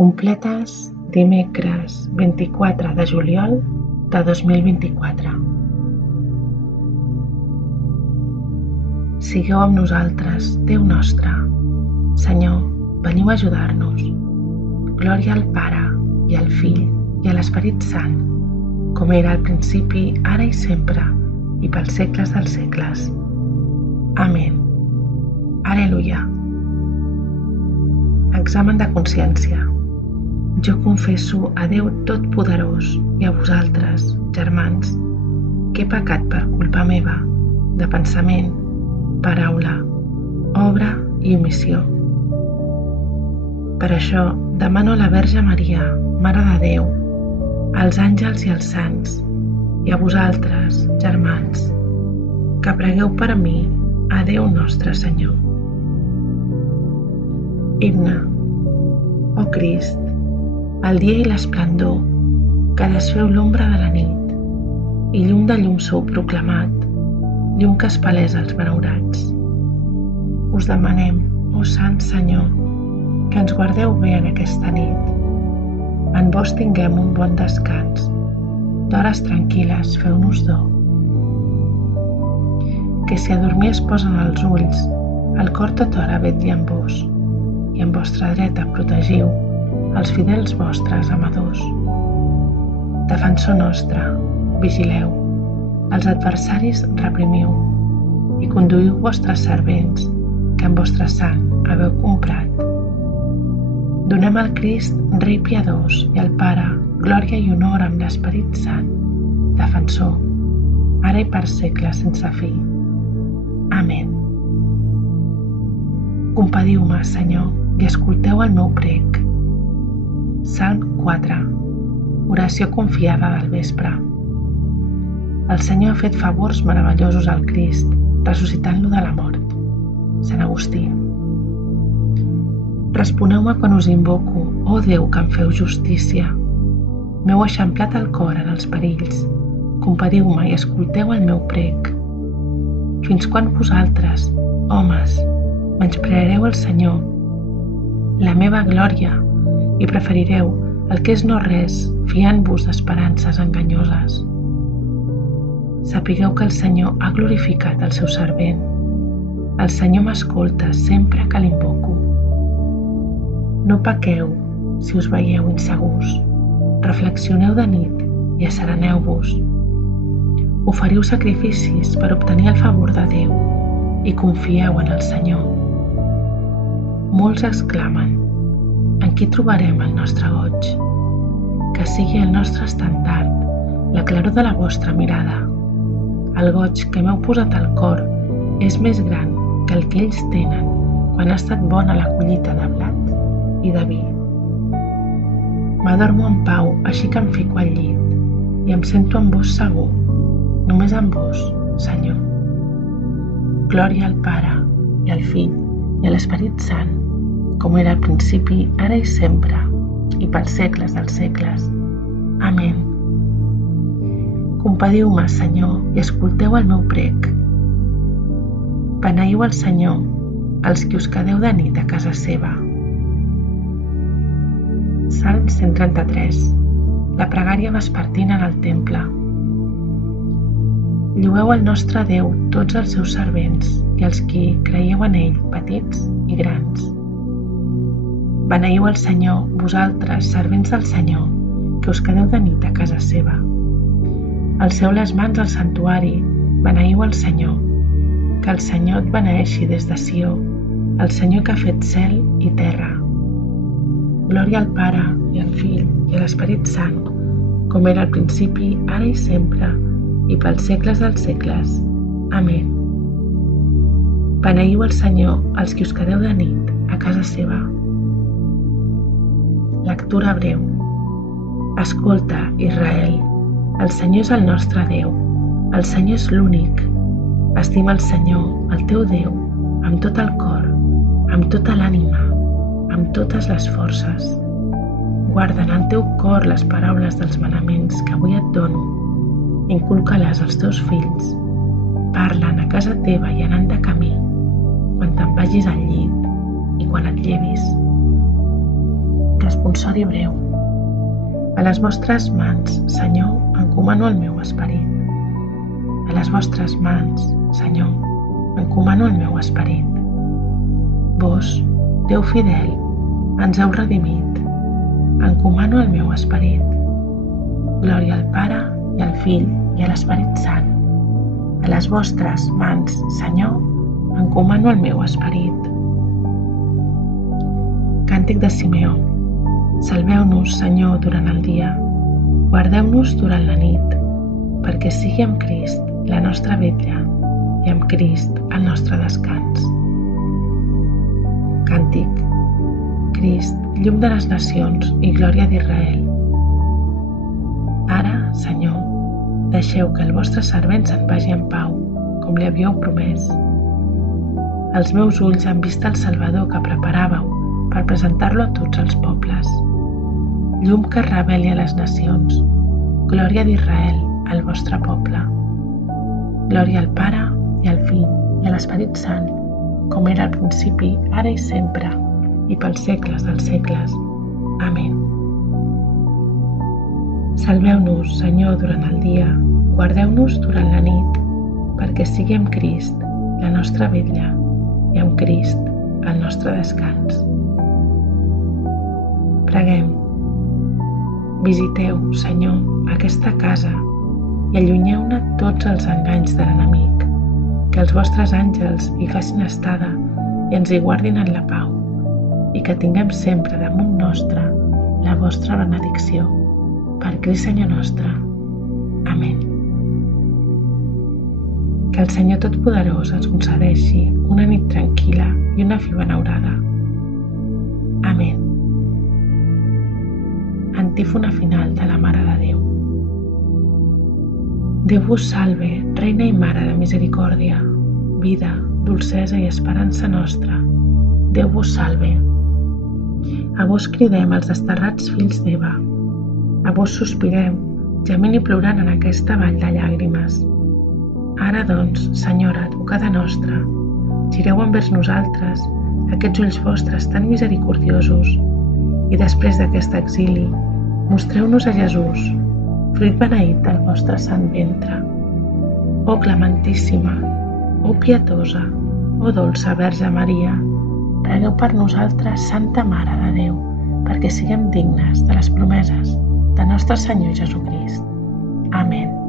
Completes dimecres 24 de juliol de 2024. Sigueu amb nosaltres, Déu nostre. Senyor, veniu a ajudar-nos. Glòria al Pare, i al Fill, i a l'Esperit Sant, com era al principi, ara i sempre, i pels segles dels segles. Amén. Aleluia. Examen de consciència. Jo confesso a Déu Totpoderós i a vosaltres, germans, que he pecat per culpa meva, de pensament, paraula, obra i omissió. Per això demano a la Verge Maria, Mare de Déu, als àngels i als sants, i a vosaltres, germans, que pregueu per mi a Déu nostre Senyor. Himne. Ó Crist, el dia i l'esplendor, que desfeu l'ombra de la nit, i llum de llum sou proclamat, llum que espalesa els benaurats. Us demanem, ó Sant Senyor, que ens guardeu bé en aquesta nit. En vos tinguem un bon descans, d'hores tranquil·les feu-nos do. Que si a dormir es posen els ulls, el cor tota hora vetlli amb vos, i en vostra dreta protegiu els fidels vostres amadors. Defensor nostre, vigileu, els adversaris reprimiu, i conduïu vostres servents, que amb vostre sang haveu comprat. Donem al Crist, Rei piadós, i al Pare, glòria i honor amb l'Esperit Sant, defensor, ara i per segles sense fi. Amén. Compadiu-me, Senyor, i escolteu el meu prec. Salm 4. Oració confiada del vespre. El Senyor ha fet favors meravellosos al Crist, ressuscitant-lo de la mort. Sant Agustí. Responeu-me quan us invoco, ó Déu que em feu justícia. M'heu eixamplat el cor en els perills. Compadiu-me i escolteu el meu prec. Fins quan vosaltres, homes, menyspreareu el Senyor, la meva glòria, i preferireu el que és no res, fiant-vos d'esperances enganyoses. Sapigueu que el Senyor ha glorificat el seu servent. El Senyor m'escolta sempre que l'invoco. No pequeu si us veieu insegurs. Reflexioneu de nit i assereneu-vos. Oferiu sacrificis per obtenir el favor de Déu i confieu en el Senyor. Molts exclamen: en qui trobarem el nostre goig? Que sigui el nostre estendard, la claror de la vostra mirada. El goig que m'heu posat al cor és més gran que el que ells tenen quan ha estat bona la collita de blat i de vi. M'adormo en pau, així que em fico al llit, i em sento amb vos segur, només amb vos, Senyor. Glòria al Pare, i al Fill, i a l'Esperit Sant, com era al principi, ara i sempre, i pels segles dels segles. Amén. Compadiu-me, Senyor, i escolteu el meu prec. Beneïu el Senyor, els qui us quedeu de nit a casa seva. Salm 133. La pregària vespertina en el temple. Llueu el nostre Déu tots els seus servents i els qui creieu en ell, petits i grans. Beneïu el Senyor, vosaltres, servents del Senyor, que us quedeu de nit a casa seva. Alceu les mans al santuari, beneïu el Senyor. Que el Senyor et beneeixi des de Sió, el Senyor que ha fet cel i terra. Glòria al Pare, i al Fill, i a l'Esperit Sant, com era al principi, ara i sempre, i pels segles dels segles. Amén. Beneïu el Senyor, els qui us quedeu de nit a casa seva. Lectura breu. Escolta, Israel, el Senyor és el nostre Déu, el Senyor és l'únic. Estima el Senyor, el teu Déu, amb tot el cor, amb tota l'ànima, amb totes les forces. Guarda en el teu cor les paraules dels manaments que avui et dono. Inculca-les als teus fills. Parla'n a casa teva i anant de camí, quan te'n vagis al llit i quan et llevis. Responsori breu. A les vostres mans, Senyor, encomano el meu esperit. A les vostres mans, Senyor, encomano el meu esperit. Vos, Déu fidel, ens heu redimit. Encomano el meu esperit. Glòria al Pare, i al Fill, i a l'Esperit Sant. A les vostres mans, Senyor, encomano el meu esperit. Càntic de Simeó. Salveu-nos, Senyor, durant el dia. Guardeu-nos durant la nit, perquè sigui amb Crist la nostra vetlla i amb Crist el nostre descans. Càntic. Crist, llum de les nacions i glòria d'Israel. Ara, Senyor, deixeu que el vostre servent se'n vagi en pau, com li havíeu promès. Els meus ulls han vist el Salvador que preparàveu per presentar-lo a tots els pobles. Llum que reveli a les nacions, glòria d'Israel, al vostre poble. Glòria al Pare, i al Fill, i a l'Esperit Sant, com era al principi, ara i sempre, i pels segles dels segles. Amén. Salveu-nos, Senyor, durant el dia, guardeu-nos durant la nit, perquè sigui amb Crist la nostra vetlla i amb Crist el nostre descans. Preguem. Visiteu, Senyor, aquesta casa i allunyeu-ne tots els enganys de l'enemic. Que els vostres àngels hi facin estada i ens hi guardin en la pau, i que tinguem sempre damunt nostre la vostra benedicció. Per Crist Senyor nostre. Amén. Que el Senyor Totpoderós ens concedeixi una nit tranquil·la i una fi benaurada. Amén. Antífona final de la Mare de Déu. Déu vos salve, Reina i Mare de misericòrdia, vida, dolcesa i esperança nostra. Déu vos salve. A vos cridem els desterrats fills d'Eva. A vos sospirem, gemint i plorant en aquesta vall de llàgrimes. Ara, doncs, Senyora, advocada nostra, gireu envers nosaltres aquests ulls vostres tan misericordiosos i després d'aquest exili, mostreu-nos a Jesús, fruit beneït del vostre sant ventre. Oh clementíssima, oh pietosa, oh dolça Verge Maria, pregueu per nosaltres, Santa Mare de Déu, perquè siguem dignes de les promeses de nostre Senyor Jesucrist. Amén.